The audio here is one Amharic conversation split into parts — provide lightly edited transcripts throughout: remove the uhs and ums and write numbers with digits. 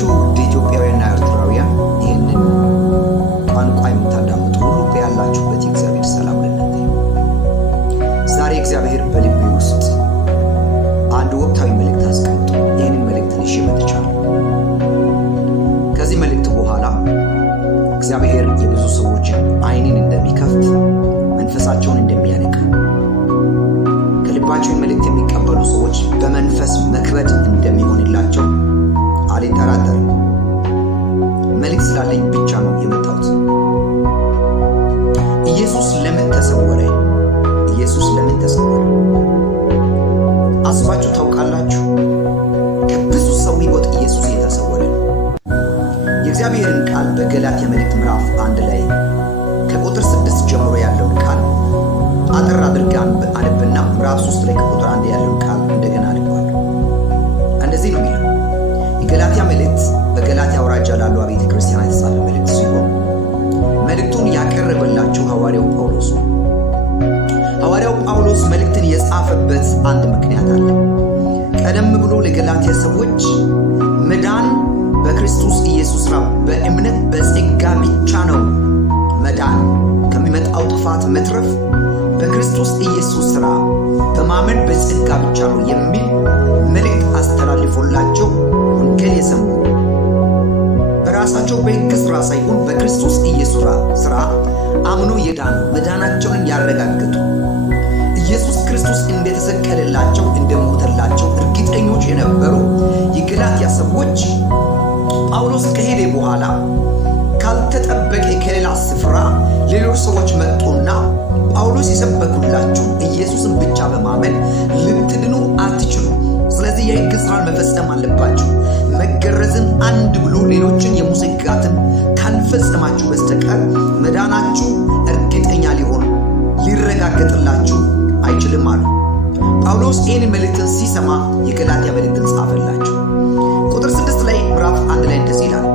የተወደዳችሁ ኢትዮጵያውያንና ኤርትራውያን ይህንን ቋንቋ የምታዳምጡ ሁሉ ያላችሁበት የእግዚአብሔር ሰላም ለእናንተ ይሁን። ዛሬ እግዚአብሔር በልቤ ውስጥ አንድ ወቅታዊ መልእክት አስቀምጦ ይህንን መልእክት ይዤ መጥቻለሁ። ከዚህ መልእክት በኋላ እግዚአብሔር የብዙ ሰዎችን ዓይንን እንደሚከፍት፣ መንፈሳቸውን እንደሚያነቃ፣ ከልባቸው መልእክት የሚቀበሉ ሰዎች በመንፈስ መክበድ እንደሚሆንላቸው አልጠራጠርም። መልእክት ስላለኝ ብቻ ነው የመጣሁት። ኢየሱስ ለምን ተሰወረ? ኢየሱስ ለምን ተሰወረ? አስባችሁ ታውቃላችሁ? ከብዙ ሰው ሕይወት ኢየሱስ የተሰወረ ነው። የእግዚአብሔርን ቃል በገላትያ መልእክት ምዕራፍ 1 ላይ ከቁጥር 6 ጀምሮ ያለውን ቃል አጠር አድርጌ አነብና ምዕራፍ 3 ላይ ከቁጥር 1 ያለውን ቃል እንደገና አነባለሁ። እንደዚህ ነው የሚለው። የገላትያ መልእክት በገላትያ አውራጃ ላሉ አብያተ ክርስቲያናት የተጻፈ መልእክት ሲሆን መልእክቱን ያቀረበላቸው ሐዋርያው ጳውሎስ ነው። ሐዋርያው ጳውሎስ መልእክትን የጻፈበት አንድ ምክንያት አለ። ቀደም ብሎ ለገላትያ ሰዎች መዳን በክርስቶስ ኢየሱስ ሥራ በእምነት በጸጋ ብቻ ነው፣ መዳን ከሚመጣው ጥፋት መትረፍ በክርስቶስ ኢየሱስ ሥራ በማመን በጸጋ ብቻ ነው የሚል መልእክት አስተላልፎላቸው ወንጌል የሰሙ በራሳቸው በሕግ ሥራ ሳይሆን በክርስቶስ ኢየሱስ ሥራ አምኖ የዳኑ መዳናቸውን ያረጋገጡ ኢየሱስ ክርስቶስ እንደተሰቀለላቸው እንደሞተላቸው እርግጠኞች የነበሩ የገላትያ ሰዎች ጳውሎስ ከሄደ በኋላ ካልተጠበቀ ከሌላ ስፍራ ሌሎች ሰዎች መጡና ጳውሎስ የሰበኩላችሁ ኢየሱስን ብቻ በማመን ልትድኑ አትችሉም፣ ስለዚህ የሕግ ሥራን መፈጸም አለባችሁ፣ መገረዝን አንድ ብሎ ሌሎችን የሙሴ ሕግጋትን ካልፈጸማችሁ በስተቀር መዳናችሁ እርግጠኛ ሊረጋገጥላችሁ አይችልም አሉ። ጳውሎስ ይህን መልእክትን ሲሰማ የገላትያ መልእክትን ጻፈላቸው። ቁጥር 6 ላይ ምዕራፍ 1 ላይ እንደዚህ ይላል፣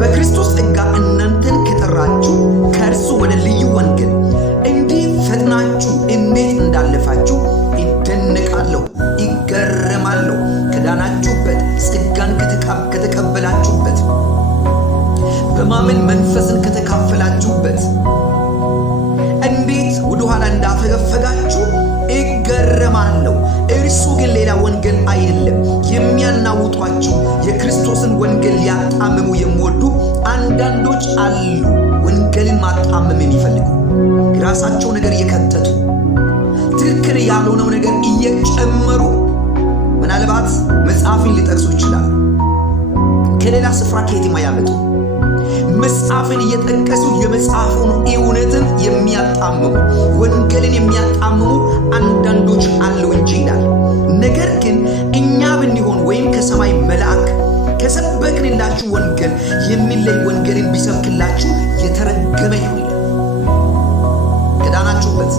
በክርስቶስ ጸጋ እናንተን ከጠራችሁ ከእርሱ ወደ ልዩ ወንጌል እንዲህ ፈጥናችሁ እንዴት እንዳለፋችሁ ይደነቃለሁ፣ ይገረማለሁ። ከዳናችሁበት ጸጋን ከተቀበላችሁበት በማመን መንፈስን ከተካፈላችሁበት እንዴት ወደኋላ እንዳፈገፈጋችሁ ይገረማለሁ። እርሱ ግን ሌላ ወንጌል አይደለም። የሚያናውጧችሁ የክርስቶስን ወንጌል ሊያጣምሙ የሚወዱ አንዳንዶች አሉ። ወንጌልን ማጣመም የሚፈልጉ የራሳቸው ነገር እየከተቱ ትክክል ያልሆነው ነገር እየጨመሩ ምናልባት መጽሐፍን ሊጠቅሱ ይችላል። ከሌላ ስፍራ ከየትም አያመጡ። መጽሐፍን እየጠቀሱ የመጽሐፉን እውነትን የሚያጣምሙ ወንጌልን የሚያጣምሙ አንዳንዶች አሉ እንጂ ይላል። ነገር ግን እኛ ብንሆን ወይም ከሰማይ መልአክ ከሰበክንላችሁ ወንጌል የሚለይ ወንጌልን ቢሰብክላችሁ የተረገመ ይሁን ይላል። ከዳናችሁበት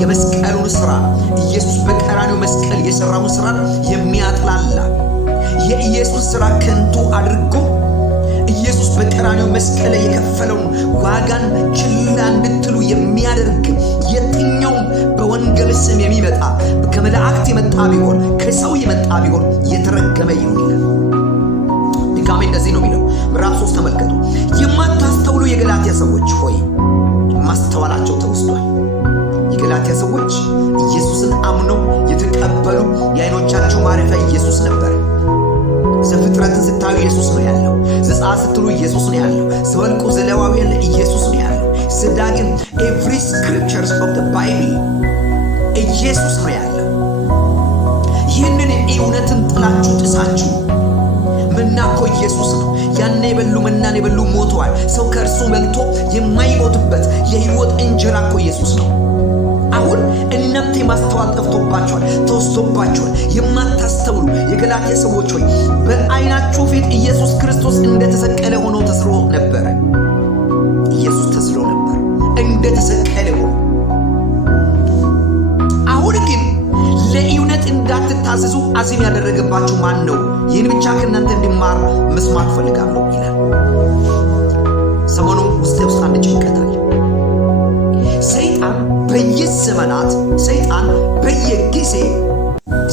የመስቀሉን ሥራ ኢየሱስ በቀራንዮ መስቀል የሠራውን ሥራ የሚያጥላላ የኢየሱስ ሥራ ከንቱ አድርጎ ኢየሱስ በቀራንዮ መስቀል የከፈለውን ዋጋን ችላ እንድትሉ የሚያደርግ የትኛውም በወንጌል ስም የሚመጣ ከመላእክት የመጣ ቢሆን ከሰው የመጣ ቢሆን የተረገመ ይሁን ይላል። ድጋሜ እንደዚህ ነው የሚለው። ምዕራፍ 3 ተመልከቱ። የማታስተውሉ የገላትያ ሰዎች ሆይ ማስተዋላቸው ተወስዷል። የገላትያ ሰዎች ኢየሱስን አምነው የተቀበሉ የዓይኖቻቸው ማረፊያ ኢየሱስ ነበር። ዘፍጥረትን ስታዩ ኢየሱስ ነው ያለው። ዘጸአት ስትሉ ኢየሱስ ነው ያለው። ዘኍልቍ ዘሌዋውያን ኢየሱስ ነው ያለው። ዘዳግም ኤቭሪ ስክሪፕቸርስ ኦፍ ዘ ባይብል ኢየሱስ ነው ያለው። ይህንን እውነትን ጥላችሁ ጥሳችሁ መና እኮ ኢየሱስ ነው። ያኔ የበሉ መናን የበሉ ሞተዋል። ሰው ከእርሱ በልቶ የማይሞትበት የሕይወት እንጀራ እኮ ኢየሱስ ነው። አሁን እናንተ ማስተዋል ጠፍቶባችኋል፣ ተወስዶባችኋል። የማታስተውሉ የገላትያ ሰዎች ሆይ በዓይናችሁ ፊት ኢየሱስ ክርስቶስ እንደተሰቀለ ሆኖ ተስሎ ነበር። ኢየሱስ ተስሎ ነበር እንደተሰቀለ ሆኖ። አሁን ግን ለእውነት እንዳትታዘዙ አዚም ያደረገባችሁ ማን ነው? ይህን ብቻ ከእናንተ እንዲማር መስማት ፈልጋለሁ ይላል። ሰሞኑን ውስጥ አንድ ጭንቀት አለ። ሰይጣን በየዘመናት በየጊዜ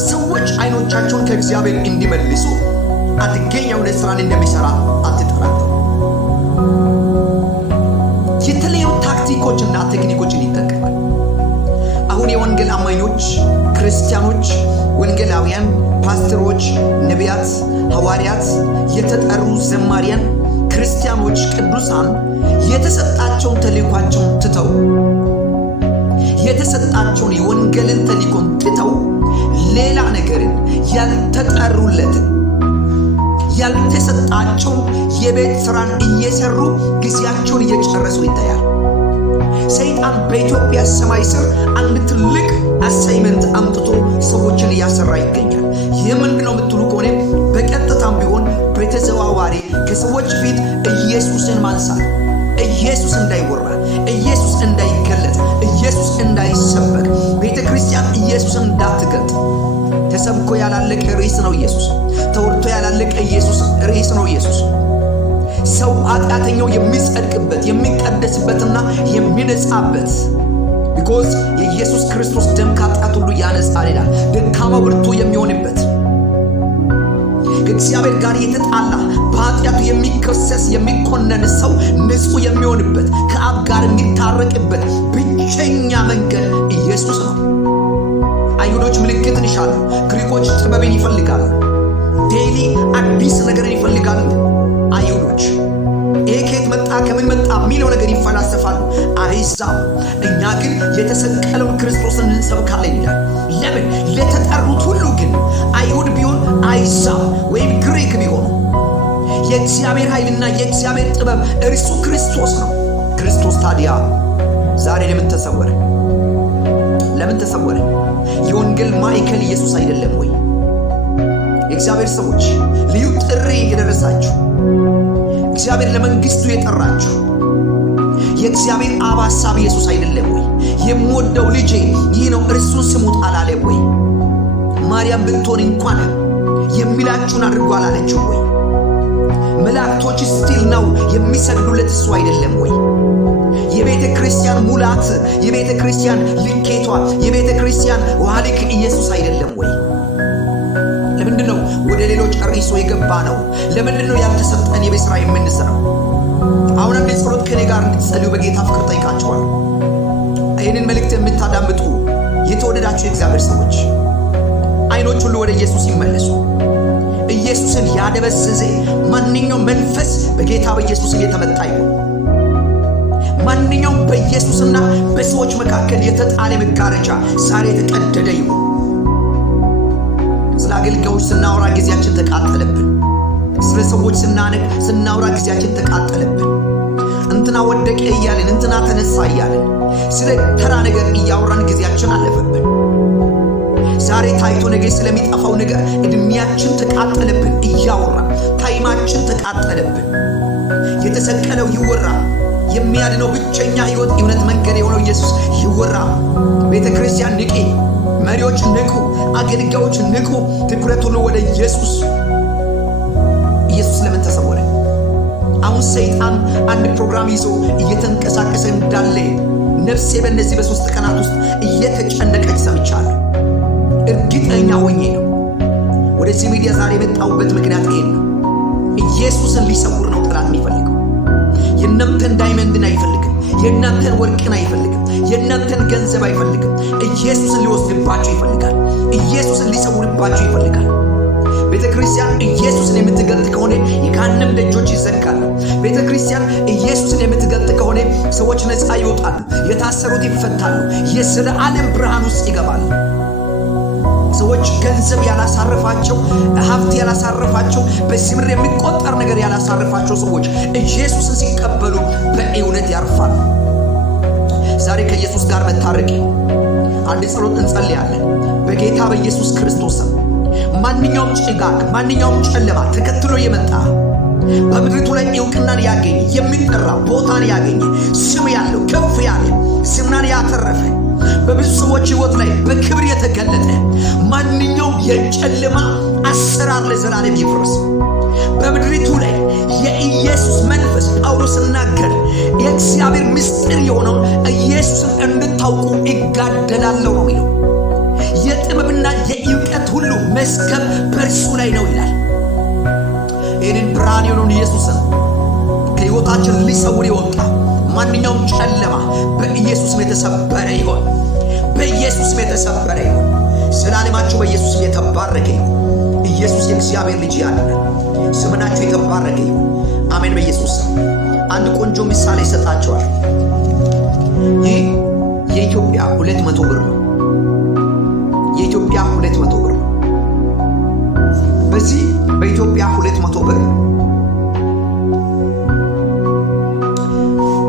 ሰዎች አይኖቻቸውን ከእግዚአብሔር እንዲመልሱ አደገኛ የሆነ ስራን እንደሚሰራ አትጠራጠሩ። የተለያዩ ታክቲኮችና ቴክኒኮችን ይጠቀማል። አሁን የወንጌል አማኞች ክርስቲያኖች፣ ወንጌላውያን፣ ፓስተሮች፣ ነቢያት፣ ሐዋርያት፣ የተጠሩ ዘማሪያን፣ ክርስቲያኖች፣ ቅዱሳን የተሰጣቸውን ተልእኳቸውን ትተው የተሰጣቸውን የወንጌልን ተልእኮን ትተው ሌላ ነገርን ያልተጠሩለትን ያልተሰጣቸውን የቤት ስራን እየሰሩ ጊዜያቸውን እየጨረሱ ይታያል። ሰይጣን በኢትዮጵያ ሰማይ ስር አንድ ትልቅ አሳይመንት አምጥቶ ሰዎችን እያሰራ ይገኛል። ይህ ምንድነው የምትሉ ከሆነ በቀጥታም ቢሆን በተዘዋዋሪ ከሰዎች ፊት ኢየሱስን ማንሳት፣ ኢየሱስ እንዳይወራ፣ ኢየሱስ እንዳይገለጥ፣ ኢየሱስ እንዳይሰበክ፣ ቤተ ክርስቲያን ኢየሱስን እንዳትገልጥ። ተሰብኮ ያላለቀ ርዕስ ነው ኢየሱስ። ተወርቶ ያላለቀ ኢየሱስ ርዕስ ነው ኢየሱስ። ሰው ኃጢአተኛው የሚጸድቅበት የሚቀደስበትና የሚነጻበት ቢኮዝ የኢየሱስ ክርስቶስ ደም ከኃጢአት ሁሉ ያነጻል ይላል። ደካማው ብርቱ የሚሆንበት ከእግዚአብሔር ጋር የተጣላ በኃጢአቱ የሚከሰስ የሚኮነን ሰው ንጹሕ የሚሆንበት ከአብ ጋር የሚታረቅበት ብቸኛ መንገድ ኢየሱስ ነው። አይሁዶች ምልክትን ይሻሉ፣ ግሪኮች ጥበብን ይፈልጋሉ፣ ዴይሊ አዲስ ነገርን ይፈልጋሉ። አይሁዶች ይሄ ከየት መጣ ከምን መጣ የሚለው ነገር ይፈላሰፋሉ። አሕዛብ እኛ ግን የተሰቀለውን ክርስቶስን እንሰብካለን ይላል። ለምን? ለተጠሩት ሁሉ ግን አይሁድ ቢሆን አሕዛብ ወይም ግሪክ ቢሆኑ የእግዚአብሔር ኃይልና የእግዚአብሔር ጥበብ እርሱ ክርስቶስ ነው። ክርስቶስ ታዲያ ዛሬ ለምን ተሰወረ? ለምን ተሰወረ? የወንጌል ማዕከል ኢየሱስ አይደለም ወይ? የእግዚአብሔር ሰዎች ልዩ ጥሪ የደረሳችሁ እግዚአብሔር ለመንግስቱ የጠራችሁ የእግዚአብሔር አብ ሐሳብ ኢየሱስ አይደለም ወይ? የምወደው ልጄ ይህ ነው እርሱን ስሙት አላለም ወይ? ማርያም ብትሆን እንኳን የሚላችሁን አድርጎ አላለችው ወይ? መላእክቶች ስቲል ነው የሚሰግዱለት እሱ አይደለም ወይ? የቤተ ክርስቲያን ሙላት፣ የቤተ ክርስቲያን ልኬቷ፣ የቤተ ክርስቲያን ዋልክ ኢየሱስ አይደለም ወይ? ለምንድነው ወደ ሌሎች ጨርሶ የገባ ነው? ለምንድነው ያልተሰጠን የቤት ስራ የምንሰራው? አሁን አንድ ጸሎት ከኔ ጋር እንድትጸልዩ በጌታ ፍቅር ጠይቃችኋለሁ። ይህንን መልእክት የምታዳምጡ የተወደዳችሁ የእግዚአብሔር ሰዎች አይኖች ሁሉ ወደ ኢየሱስ ይመለሱ። ኢየሱስን ያደበዘዘ ማንኛውም መንፈስ በጌታ በኢየሱስ እየተመታ ይሁን። ማንኛውም በኢየሱስና በሰዎች መካከል የተጣለ መጋረጃ ዛሬ የተቀደደ ይሁን። ስለ አገልጋዮች ስናወራ ጊዜያችን ተቃጠለብን። ስለ ሰዎች ስናወራ ጊዜያችን ተቃጠለብን። እንትና ወደቀ እያልን እንትና ተነሳ እያልን ስለ ተራ ነገር እያወራን ጊዜያችን አለፈብን። ዛሬ ታይቶ ነገ ስለሚጠፋው ነገር እድሜያችን ተቃጠለብን። እያወራ ታይማችን ተቃጠለብን። የተሰቀለው ይወራ፣ የሚያድነው ብቸኛ ሕይወት እውነት መንገድ የሆነው ኢየሱስ ይወራ። ቤተ ክርስቲያን ንቂ፣ መሪዎች ንቁ፣ አገልጋዮች ንቁ። ትኩረት ሁሉ ወደ ኢየሱስ። ኢየሱስ ለምን ተሰወረ? አሁን ሰይጣን አንድ ፕሮግራም ይዞ እየተንቀሳቀሰ እንዳለ ነፍሴ በእነዚህ በ3 ቀናት ውስጥ እየተጨነቀች ሰምቻለሁ። እርግጠኛ ሆኜ ነው ወደዚህ ሚዲያ ዛሬ የመጣሁበት ምክንያት ይሄ ነው። ኢየሱስን ሊሰውር ነው ጠላት የሚፈልገው። የእናንተን ዳይመንድን አይፈልግም፣ የእናንተን ወርቅን አይፈልግም፣ የእናንተን ገንዘብ አይፈልግም። ኢየሱስን ሊወስድባችሁ ይፈልጋል። ኢየሱስን ሊሰውርባችሁ ይፈልጋል። ቤተ ክርስቲያን ኢየሱስን የምትገልጥ ከሆነ የገሃነም ደጆች ይዘጋሉ። ቤተ ክርስቲያን ኢየሱስን የምትገልጥ ከሆነ ሰዎች ነፃ ይወጣሉ፣ የታሰሩት ይፈታሉ፣ የዘላለም ብርሃን ውስጥ ይገባሉ። ሰዎች ገንዘብ ያላሳረፋቸው፣ ሀብት ያላሳረፋቸው፣ በዚህ ምድር የሚቆጠር ነገር ያላሳረፋቸው ሰዎች ኢየሱስን ሲቀበሉ በእውነት ያርፋሉ። ዛሬ ከኢየሱስ ጋር መታረቅ አንድ ጸሎት እንጸልያለን። በጌታ በኢየሱስ ክርስቶስ ማንኛውም ጭጋግ፣ ማንኛውም ጨለማ ተከትሎ የመጣ በምድሪቱ ላይ እውቅናን ያገኘ የሚጠራ ቦታን ያገኘ ስም ያለው ከፍ ያለ ስምናን ያተረፈ በብዙ ሰዎች ሕይወት ላይ በክብር የተገለጠ ማንኛውም የጨለማ አሰራር ለዘላለም ይፍረስ። በምድሪቱ ላይ የኢየሱስ መንፈስ ጳውሎስ እናገር የእግዚአብሔር ምስጢር የሆነው ኢየሱስን እንድታውቁ እጋደላለሁ ነው የሚለው። የጥበብና የእውቀት ሁሉ መዝገብ በእርሱ ላይ ነው ይላል። ይህንን ብርሃን የሆነውን ኢየሱስን ከሕይወታችን ሊሰውር የወጣ ማንኛውም ጨለማ በኢየሱስም የተሰበረ ይሆን። በኢየሱስም የተሰበረ ይሆን። ስላለማችሁ በኢየሱስ የተባረከ ይሁን። ኢየሱስ የእግዚአብሔር ልጅ ያለ ስምናችሁ የተባረከ ይሁን። አሜን። በኢየሱስ አንድ ቆንጆ ምሳሌ ይሰጣችኋል። ይህ የኢትዮጵያ 200 ብር ነው። የኢትዮጵያ 200 ብር። በዚህ በኢትዮጵያ 200 ብር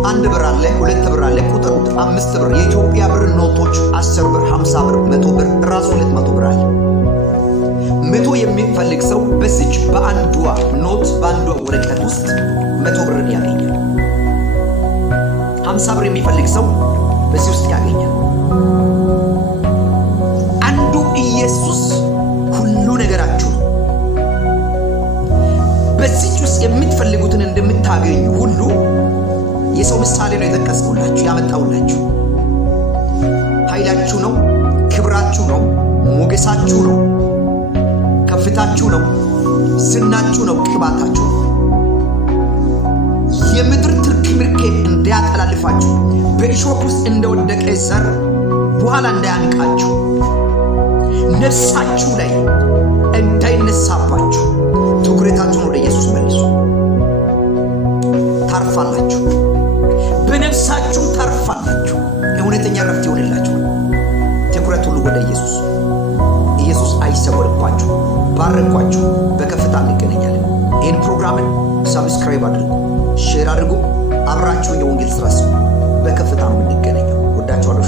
አንድ ብር አለ፣ ሁለት ብር አለ፣ ቁጥሩት 5 ብር። የኢትዮጵያ ብር ኖቶች 10 ብር፣ 50 ብር፣ 100 ብር ራሱ 200 ብር አለ። 100 የሚፈልግ ሰው በዚች በአንዷ ኖት በአንዷ ወረቀት ውስጥ 100 ብርን ያገኛል። 50 ብር የሚፈልግ ሰው በዚህ ውስጥ ያገኛል። አንዱ ኢየሱስ ሁሉ ነገራችሁ ነው። በዚች ውስጥ የምትፈልጉትን እንደምታገኙ ሁሉ የሰው ምሳሌ ነው የጠቀስኩላችሁ ያመጣሁላችሁ። ኃይላችሁ ነው፣ ክብራችሁ ነው፣ ሞገሳችሁ ነው፣ ከፍታችሁ ነው፣ ዝናችሁ ነው፣ ቅባታችሁ ነው። የምድር ትርክምርኬ እንዳያጠላልፋችሁ፣ በእሾህ ውስጥ እንደወደቀ ዘር በኋላ እንዳያንቃችሁ፣ ነፍሳችሁ ላይ እንዳይነሳባችሁ ትኩረታችሁን ወደ ኢየሱስ መልሱ። ታርፋላችሁ፣ በነፍሳችሁ ታርፋላችሁ። እውነተኛ ረፍት ይሆንላችሁ። ትኩረት ሁሉ ወደ ኢየሱስ። ኢየሱስ አይሰወርባችሁ። ባረኳችሁ። በከፍታ እንገናኛለን። ይህን ፕሮግራምን ሰብስክራይብ አድርጉ፣ ሼር አድርጉ። አብራችሁ የወንጌል ስራ በከፍታ እንገናኛለን። ወዳችኋለሁ።